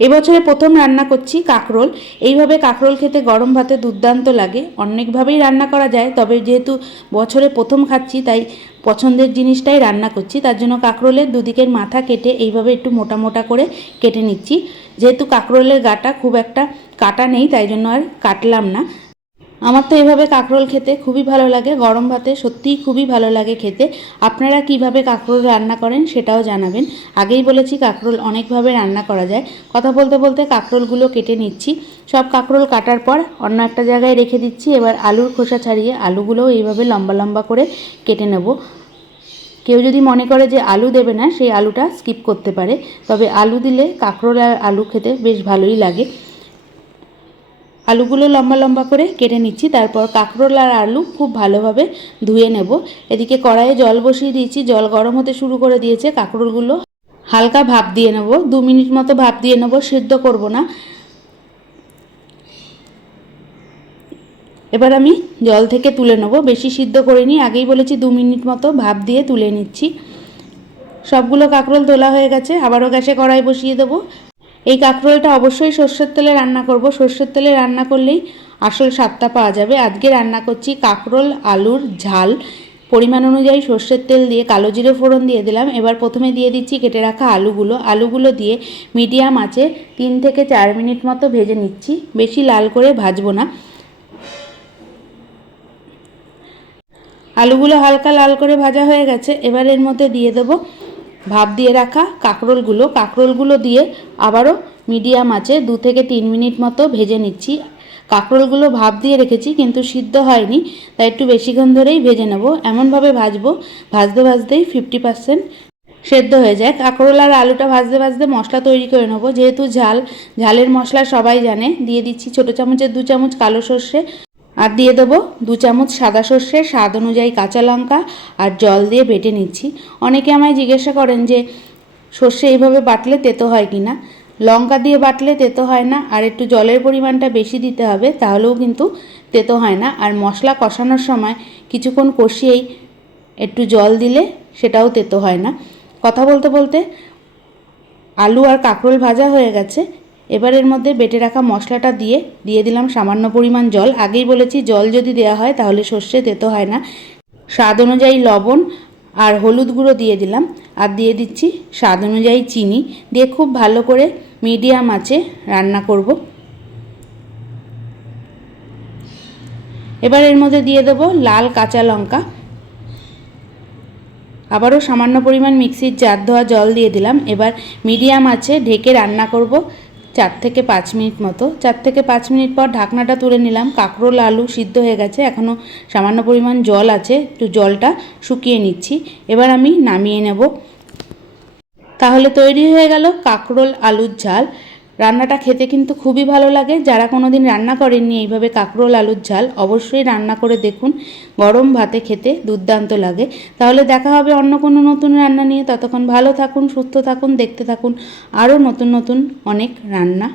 এবছরে প্রথম রান্না করছি কাঁকরোল। এইভাবে কাঁকরোল খেতে গরম ভাতে দুর্দান্ত লাগে। অনেকভাবেই রান্না করা যায়, তবে যেহেতু বছরে প্রথম খাচ্ছি তাই পছন্দের জিনিসটাই রান্না করছি। তার জন্য কাঁকরোলের দুদিকের মাথা কেটে এইভাবে একটু মোটা মোটা করে কেটে নিচ্ছি। যেহেতু কাঁকরোলের গাটা খুব একটা কাটা নেই তাই জন্য আর কাটলাম না। আমার তো এভাবে কাঁকরোল খেতে খুবই ভালো লাগে, গরম ভাতে সত্যিই খুবই ভালো লাগে খেতে। আপনারা কিভাবে কাঁকরোল রান্না করেন সেটাও জানাবেন। আগেই বলেছি কাঁকরোল অনেকভাবে রান্না করা যায়। কথা বলতে বলতে কাঁকরোলগুলো কেটে নিচ্ছি। সব কাঁকরোল কাটার পর অন্য একটা জায়গায় রেখে দিচ্ছি। এবার আলুর খোসা ছাড়িয়ে আলুগুলোও এইভাবে লম্বা লম্বা করে কেটে নেব। কেউ যদি মনে করে যে আলু দেবে না, সেই আলুটা স্কিপ করতে পারে, তবে আলু দিলে কাঁকরোল আর আলু খেতে বেশ ভালোই লাগে। আলুগুলো লম্বা লম্বা করে কেটে নিচ্ছি। তারপর কাঁকরোল আর আলু খুব ভালোভাবে ধুয়ে নেব। এদিকে কড়াইয়ে জল বসিয়ে দিয়েছি, জল গরম হতে শুরু করে দিয়েছে। কাঁকরোলগুলো হালকা ভাপ দিয়ে নেব, 2 মিনিট মতো ভাপ দিয়ে নেব, সিদ্ধ করব না। এবার আমি জল থেকে তুলে নেব, বেশি সিদ্ধ করিনি, আগেই বলেছি 2 মিনিট মতো ভাপ দিয়ে তুলে নিচ্ছি। সবগুলো কাঁকরোল তোলা হয়ে গেছে, আবারও গ্যাসে কড়াই বসিয়ে দেবো। এই কাঁকরোলটা অবশ্যই সর্ষের তেলে রান্না করব। সর্ষের তেলে রান্না করলেই আসল স্বাদটা পাওয়া যাবে। আজকে রান্না করছি কাঁকরোল আলুর ঝাল। পরিমাণ অনুযায়ী সর্ষের তেল দিয়ে কালো জিরে ফোড়ন দিয়ে দিলাম। এবার প্রথমে দিয়ে দিচ্ছি কেটে রাখা আলুগুলো দিয়ে মিডিয়াম আঁচে 3 থেকে 4 মিনিট মতো ভেজে নিচ্ছি। বেশি লাল করে ভাজবো না। আলুগুলো হালকা লাল করে ভাজা হয়ে গেছে। এবার এর মধ্যে দিয়ে দেবো ভাপ দিয়ে রাখা কাঁকরোলগুলো দিয়ে আবারও মিডিয়াম আঁচে 2 থেকে 3 মিনিট মতো ভেজে নিচ্ছি। কাঁকরোলগুলো ভাপ দিয়ে রেখেছি কিন্তু সিদ্ধ হয়নি, তাই একটু বেশিক্ষণ ধরেই ভেজে নেব। এমনভাবে ভাজবো ভাজতে ভাজতেই 50% সেদ্ধ হয়ে যায়। কাঁকরোল আর আলুটা ভাজতে ভাজতে মশলা তৈরি করে নেবো। যেহেতু ঝালের মশলা সবাই জানে, দিয়ে দিচ্ছি ছোটো চামচের 2 চামচ কালো সর্ষে, আর দিয়ে দেবো 2 চামচ সাদা সর্ষে, স্বাদ অনুযায়ী কাঁচা লঙ্কা আর জল দিয়ে বেটে নিচ্ছি। অনেকে আমায় জিজ্ঞাসা করেন যে সর্ষে এইভাবে বাটলে তেতো হয় কি না। লঙ্কা দিয়ে বাটলে তেতো হয় না, আর একটু জলের পরিমাণটা বেশি দিতে হবে, তাহলেও কিন্তু তেতো হয় না। আর মশলা কষানোর সময় কিছুক্ষণ কষিয়েই একটু জল দিলে সেটাও তেতো হয় না। কথা বলতে বলতে আলু আর কাঁকরোল ভাজা হয়ে গেছে। এবার এর মধ্যে বেটে রাখা মশলাটা দিয়ে দিলাম সামান্য পরিমাণ জল। আগেই বলেছি জল যদি দেওয়া হয় তাহলে সর্ষে তেতো হয় না। স্বাদ অনুযায়ী লবণ আর হলুদ গুঁড়ো দিয়ে দিলাম, আর দিয়ে দিচ্ছি স্বাদ অনুযায়ী চিনি। দিয়ে খুব ভালো করে মিডিয়াম আঁচে রান্না করব। এবার এর মধ্যে দিয়ে দেবো লাল কাঁচা লঙ্কা। আবারও সামান্য পরিমাণ মিক্সির জার ধোয়া জল দিয়ে দিলাম। এবার মিডিয়াম আঁচে ঢেকে রান্না করব 4 থেকে 5 মিনিট মতো। 4 থেকে 5 মিনিট পর ঢাকনাটা তুলে নিলাম। কাঁকরোল আলু সিদ্ধ হয়ে গেছে, এখনও সামান্য পরিমাণ জল আছে, একটু জলটা শুকিয়ে নিচ্ছি। এবার আমি নামিয়ে নেব। তাহলে তৈরি হয়ে গেল কাঁকরোল আলুর ঝাল। রান্নাটা খেতে কিন্তু খুবই ভালো লাগে। যারা কোনো দিন রান্না করেননি এইভাবে কাঁকরোল আলুর ঝাল, অবশ্যই রান্না করে দেখুন। গরম ভাতে খেতে দুর্দান্ত লাগে। তাহলে দেখা হবে অন্য কোনো নতুন রান্না নিয়ে। ততক্ষণ ভালো থাকুন, সুস্থ থাকুন, দেখতে থাকুন আরও নতুন নতুন অনেক রান্না।